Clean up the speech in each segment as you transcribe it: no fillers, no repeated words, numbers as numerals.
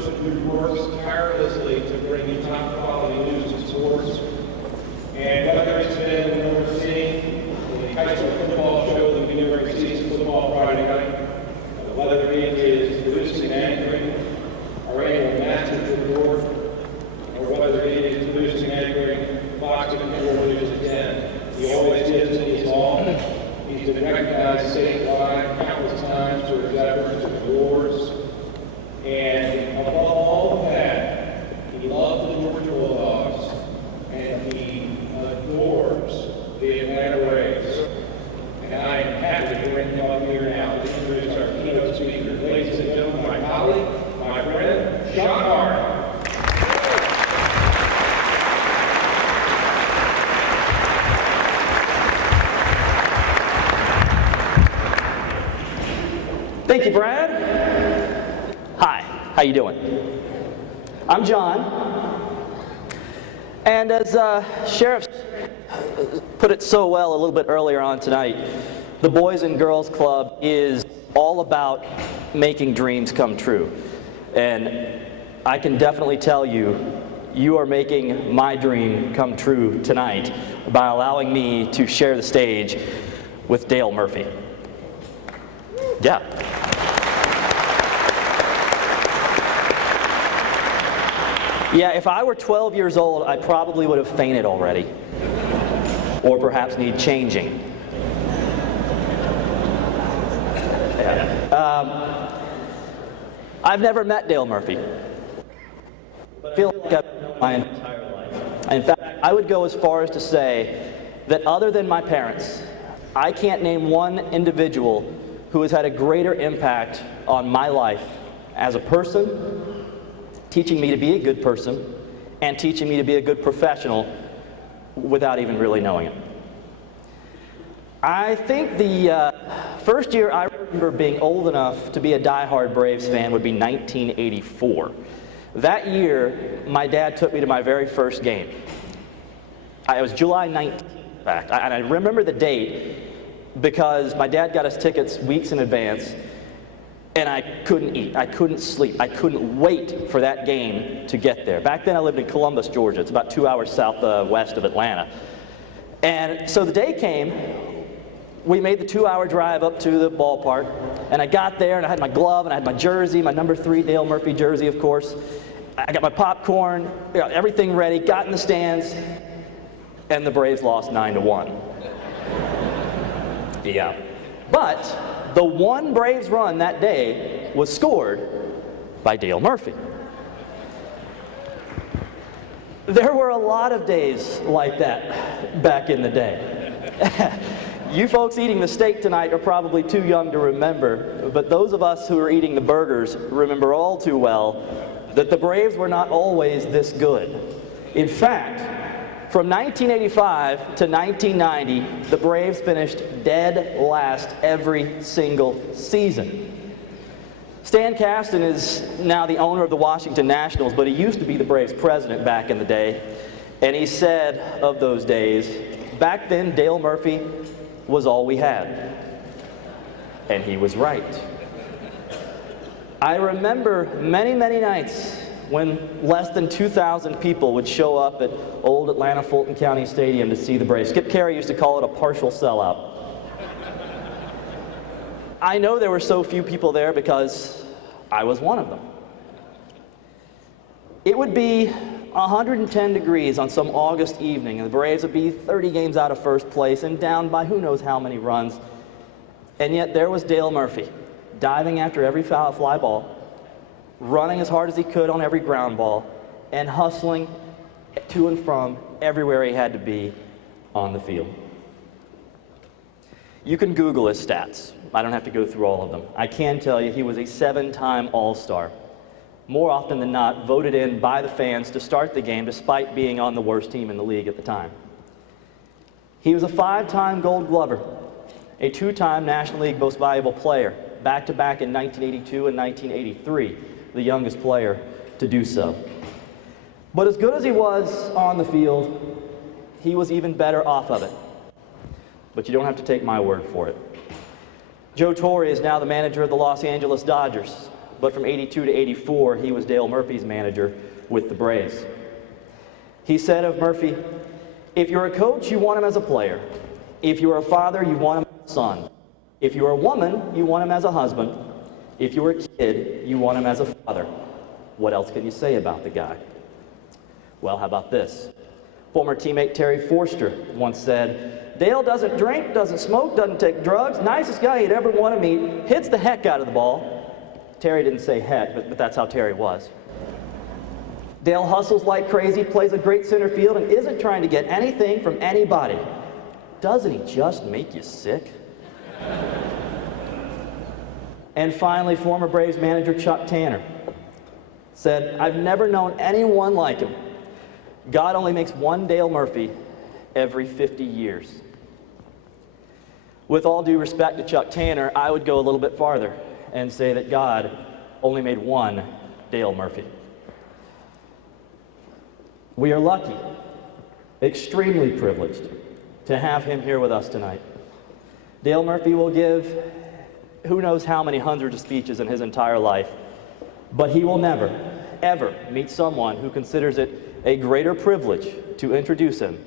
person who works tirelessly to bring you top quality news and sports. And whether it's been overseeing the high school football show that we do every season, Football Friday night, whether it is producing and anchoring our annual Masters Report, or whether it is producing and anchoring boxing and News at 10. He always gives it his all. He's been recognized statewide countless times for his efforts and awards. And above all of that, he loves the Georgia Bulldogs, and he adores the Atlanta Braves. And I am happy to bring him up here now to introduce our keynote speaker. Ladies and gentlemen, my colleague, my friend, Sean Hart. Thank you, Brad. Hi, how you doing? I'm John. And as Sheriff put it so well a little bit earlier on tonight, the Boys and Girls Club is all about making dreams come true. And I can definitely tell you, you are making my dream come true tonight by allowing me to share the stage with Dale Murphy. Yeah. Yeah, if I were 12 years old, I probably would have fainted already. Or perhaps need changing. Yeah. I've never met Dale Murphy. I feel like I've known my entire life. In fact, I would go as far as to say that other than my parents, I can't name one individual who has had a greater impact on my life as a person, teaching me to be a good person, and teaching me to be a good professional without even really knowing it. I think the first year I remember being old enough to be a diehard Braves fan would be 1984. That year, my dad took me to my very first game. It was July 19th, in fact, and I remember the date because my dad got us tickets weeks in advance, and I couldn't eat, I couldn't sleep, I couldn't wait for that game to get there. Back then I lived in Columbus, Georgia. It's about 2 hours southwest of Atlanta. And so the day came, we made the 2-hour drive up to the ballpark, and I got there and I had my glove and I had my jersey, my number 3 Dale Murphy jersey, of course. I got my popcorn, got everything ready, got in the stands, and the Braves lost 9-1. Yeah. But the one Braves run that day was scored by Dale Murphy. There were a lot of days like that back in the day. You folks eating the steak tonight are probably too young to remember, but those of us who are eating the burgers remember all too well that the Braves were not always this good. In fact, from 1985 to 1990, the Braves finished dead last every single season. Stan Kasten is now the owner of the Washington Nationals, but he used to be the Braves president back in the day. And he said of those days, back then Dale Murphy was all we had. And he was right. I remember many, many nights when less than 2,000 people would show up at old Atlanta Fulton County Stadium to see the Braves. Skip Carey used to call it a partial sellout. I know there were so few people there because I was one of them. It would be 110 degrees on some August evening, and the Braves would be 30 games out of first place and down by who knows how many runs. And yet there was Dale Murphy, diving after every foul fly ball, running as hard as he could on every ground ball, and hustling to and from everywhere he had to be on the field. You can Google his stats. I don't have to go through all of them. I can tell you he was a 7-time All-Star. More often than not, voted in by the fans to start the game despite being on the worst team in the league at the time. He was a 5-time Gold Glover, a 2-time National League Most Valuable Player, back-to-back in 1982 and 1983. The youngest player to do so. But as good as he was on the field, he was even better off of it. But you don't have to take my word for it. Joe Torre is now the manager of the Los Angeles Dodgers. but from 82 to 84, he was Dale Murphy's manager with the Braves. He said of Murphy, "If you're a coach, you want him as a player. If you're a father, you want him as a son. If you're a woman, you want him as a husband. If you're a kid, you want him as a father. What else can you say about the guy?" Well, how about this? Former teammate Terry Forster once said, "Dale doesn't drink, doesn't smoke, doesn't take drugs, nicest guy you'd ever want to meet, hits the heck out of the ball." Terry didn't say heck, but that's how Terry was. Dale hustles like crazy, plays a great center field, and isn't trying to get anything from anybody. Doesn't he just make you sick? And finally, former Braves manager Chuck Tanner said, "I've never known anyone like him. God only makes one Dale Murphy every 50 years." With all due respect to Chuck Tanner, I would go a little bit farther and say that God only made one Dale Murphy. We are lucky, extremely privileged, to have him here with us tonight. Dale Murphy will give who knows how many hundreds of speeches in his entire life, but he will never, ever meet someone who considers it a greater privilege to introduce him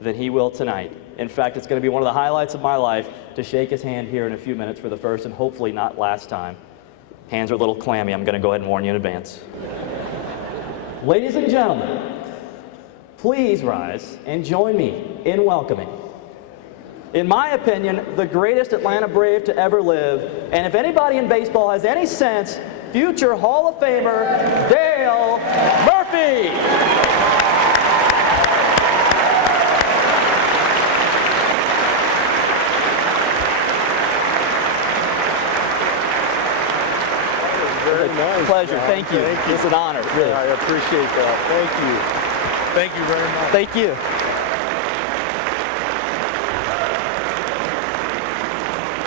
than he will tonight. In fact, it's going to be one of the highlights of my life to shake his hand here in a few minutes for the first and hopefully not last time. Hands are a little clammy. I'm going to go ahead and warn you in advance. Ladies and gentlemen, please rise and join me in welcoming, in my opinion, the greatest Atlanta Brave to ever live, and if anybody in baseball has any sense, future Hall of Famer, Dale Murphy. Very nice. Pleasure. John. Thank you. It's an honor, really. I appreciate that. Thank you. Thank you very much. Thank you.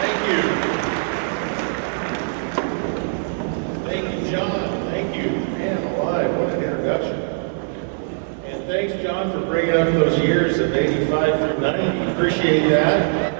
Thank you. Thank you, John. Thank you. Man alive, what an introduction. And thanks, John, for bringing up those years of 85 through 90. Appreciate that.